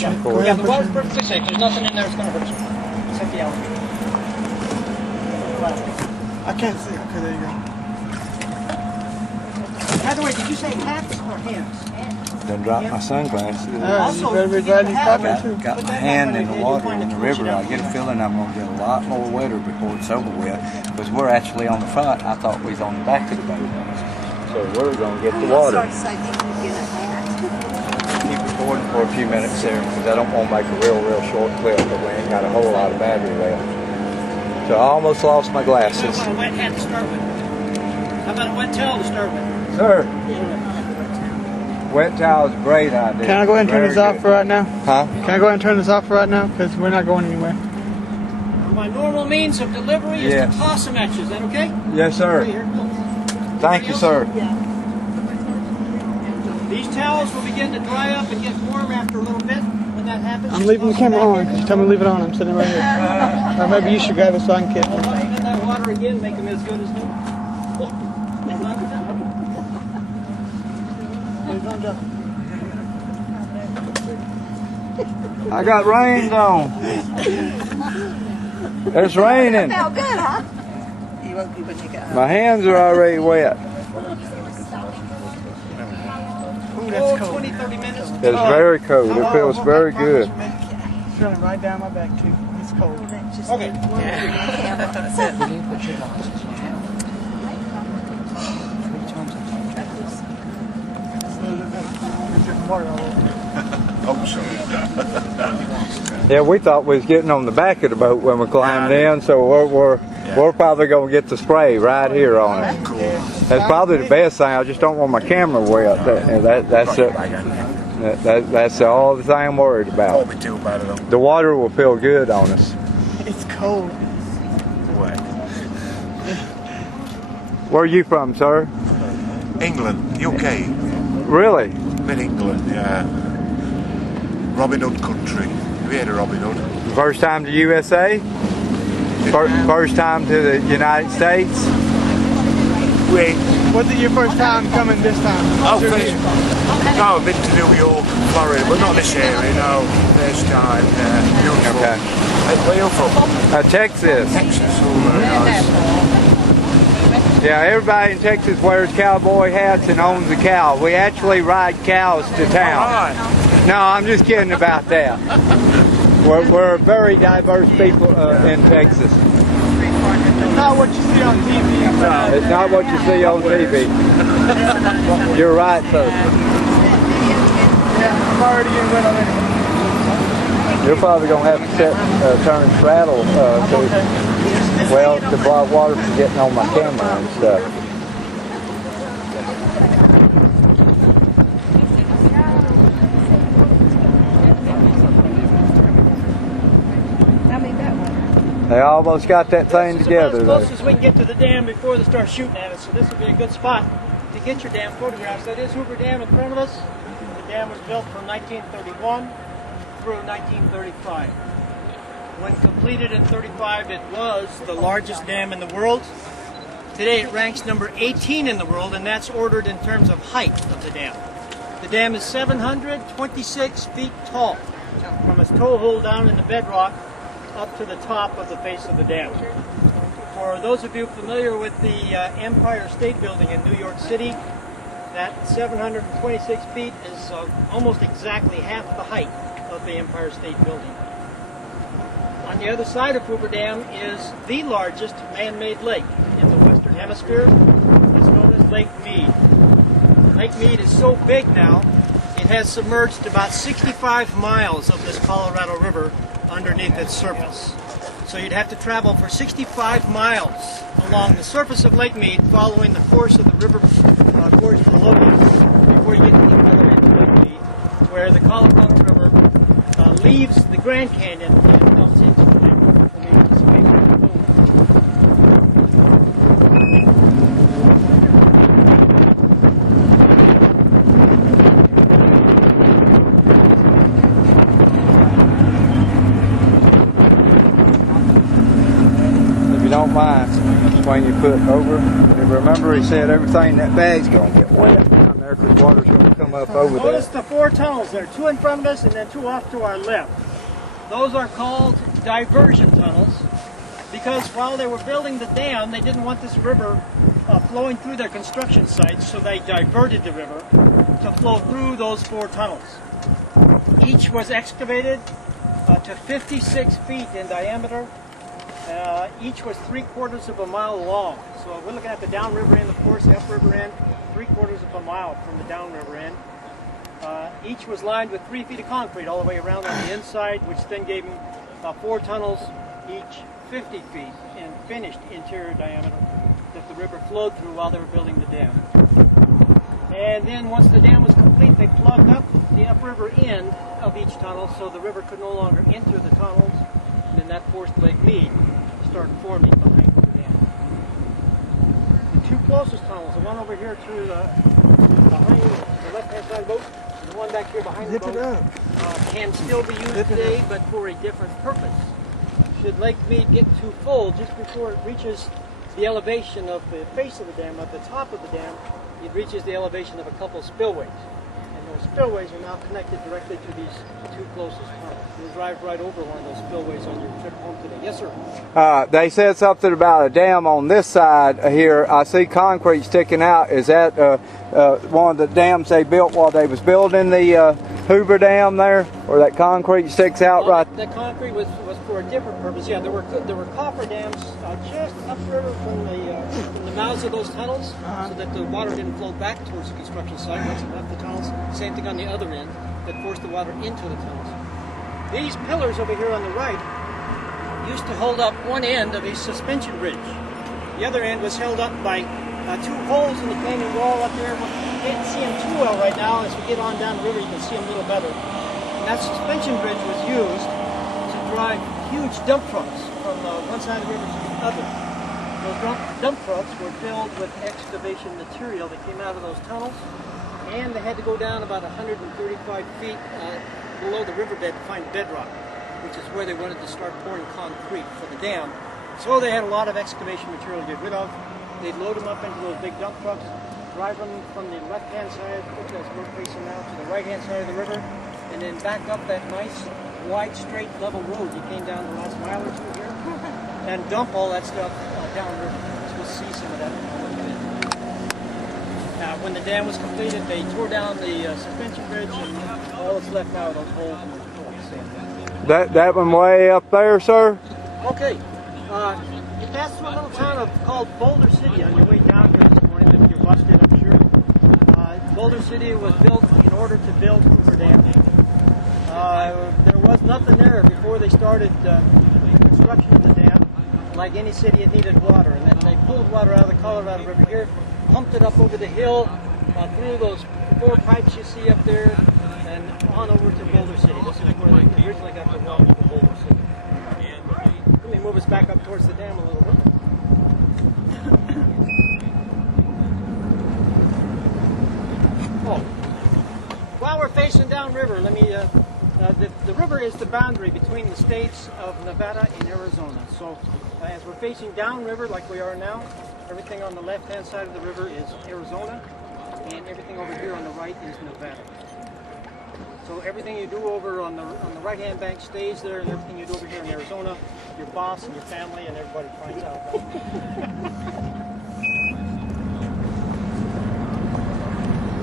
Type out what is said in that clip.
Yeah, the water's perfectly safe. There's nothing in there that's going to hurt you. Except the algae. I can't see. Okay, there you go. By the way, did you say hats or hands? Done dropped my sunglasses. You better be glad you caught me too. Got my hand in the water in the river. I get a feeling I'm going to get a lot more wetter before it's over with. Because we're actually on the front. I thought we was on the back of the boat. So we're going to get the water. Keep recording for a few minutes there because I don't want to make a real short clip, but we ain't got a whole lot of battery left. So I almost lost my glasses. How about a wet hat to start with? How about a wet towel to start with? Sir, wet towel is a great idea. Can I go ahead and turn this off for right now? Huh? Can I go ahead and turn this off for right now? Because we're not going anywhere. My normal means of delivery is to toss them at you. Is that okay? Yes, sir. Thank you, sir. These towels will begin to dry up and get warm after a little bit. When that happens, I'm leaving the camera on. Just tell me to leave it on. I'm sitting right here. Or maybe you should grab it so I can catch it. In that water again, make them as good as new. I got rained on. It's raining. Felt good, huh? My hands are already wet. Ooh, that's cold. 20, 30 minutes. It's very cold. It feels very good. It's running right down my back too. It's cold. Okay. Yeah, we thought we was getting on the back of the boat when we climbed in, so we're probably gonna get the spray right here on it. That's probably the best thing. I just don't want my camera wet. That's all the thing I'm worried about. The water will feel good on us. It's cold. Where are you from, sir? England, UK. Really? In England, yeah. Robin Hood country. Have you heard of Robin Hood? First time to USA? First time to the United States? Wait. Was it your first time coming this time? No, I've been to New York, Florida, but not this area, no. First time, beautiful. Okay. Where are you from? Texas. Texas, oh, very nice. Yeah, everybody in Texas wears cowboy hats and owns a cow. We actually ride cows to town. Right. No, I'm just kidding about that. We're very diverse people in Texas. It's not what you see on TV. It's not what you see on TV. You're right, sir. Yeah, I'm already getting wet already. You're probably going to have to turn throttle to block water from getting on my camera and stuff. They almost got that thing together. As close as we can get to the dam before they start shooting at us, so this will be a good spot to get your dam photographs. That is Hoover Dam in front of us. The dam was built from 1931 through 1935. When completed in 35, it was the largest dam in the world. Today it ranks number 18 in the world, and that's ordered in terms of height of the dam. The dam is 726 feet tall, from its toe hole down in the bedrock up to the top of the face of the dam. For those of you familiar with the Empire State Building in New York City, that 726 feet is almost exactly half the height of the Empire State Building. On the other side of Hoover Dam is the largest man-made lake in the Western Hemisphere. It's known as Lake Mead. Lake Mead is so big now, it has submerged about 65 miles of this Colorado River underneath its surface. So you'd have to travel for 65 miles along the surface of Lake Mead, following the course of the river gorge below you, before you get to the other end of Lake Mead, where the Colorado River leaves the Grand Canyon and comes into the lake for me to speak. Don't mind when you put over. Remember, he said everything in that bag's gonna get wet down there. there because water's going to come up over there. Notice the 4 tunnels there, 2 in front of us and then 2 off to our left. Those are called diversion tunnels because while they were building the dam, they didn't want this river flowing through their construction sites, so they diverted the river to flow through those 4 tunnels. Each was excavated to 56 feet in diameter. Each was 3/4 of a mile long. So we're looking at the downriver end, of course, the upriver end, 3/4 of a mile from the downriver end. Each was lined with 3 feet of concrete all the way around on the inside, which then gave them 4 tunnels, each 50 feet in finished interior diameter that the river flowed through while they were building the dam. And then once the dam was complete, they plugged up the upriver end of each tunnel so the river could no longer enter the tunnels. And then that forced Lake Mead to start forming behind the dam. The 2 closest tunnels, the one over here to behind the left-hand side of the boat, and the one back here behind the boat, can still be used today, but for a different purpose. Should Lake Mead get too full just before it reaches the elevation of the face of the dam, at the top of the dam, it reaches the elevation of a couple spillways. And those spillways are now connected directly to these 2 closest tunnels. You'll drive right over one of those spillways on your trip home today. Yes, sir? They said something about a dam on this side here. I see concrete sticking out. Is that one of the dams they built while they was building the Hoover Dam there? Or that concrete sticks out right? That concrete was for a different purpose. Yeah, there were coffer dams just upriver from the mouths of those tunnels, so that the water didn't flow back towards the construction site once it left the tunnels. Same thing on the other end that forced the water into the tunnels. These pillars over here on the right used to hold up one end of a suspension bridge. The other end was held up by 2 holes in the canyon wall up there. You can't see them too well right now. As we get on down the river, you can see them a little better. And that suspension bridge was used to drive huge dump trucks from one side of the river to the other. Those dump trucks were filled with excavation material that came out of those tunnels, and they had to go down about 135 feet below the riverbed to find bedrock, which is where they wanted to start pouring concrete for the dam. So they had a lot of excavation material to get rid of. They'd load them up into those big dump trucks, drive them from the left-hand side, which is we're facing now, to the right-hand side of the river, and then back up that nice, wide, straight, level road you came down the last mile or 2 here, and dump all that stuff downriver. So we'll see some of that. When the dam was completed, they tore down the suspension bridge, and all that's left now are those holes in the floor. That one way up there, sir? Okay. You passed through a little town called Boulder City on your way down here this morning. If you watched it, I'm sure. Boulder City was built in order to build Hoover Dam. There was nothing there before they started the construction of the dam. Like any city, it needed water, and then they pulled water out of the Colorado River here, pumped it up over the hill, through those 4 pipes you see up there, and on over to Boulder City. This is where they originally got the water to Boulder City. Let me move us back up towards the dam a little bit. While we're facing downriver, let me. The river is the boundary between the states of Nevada and Arizona. So as we're facing downriver like we are now, everything on the left-hand side of the river is Arizona, and everything over here on the right is Nevada. So everything you do over on the right-hand bank stays there, and everything you do over here in Arizona, your boss and your family and everybody finds out.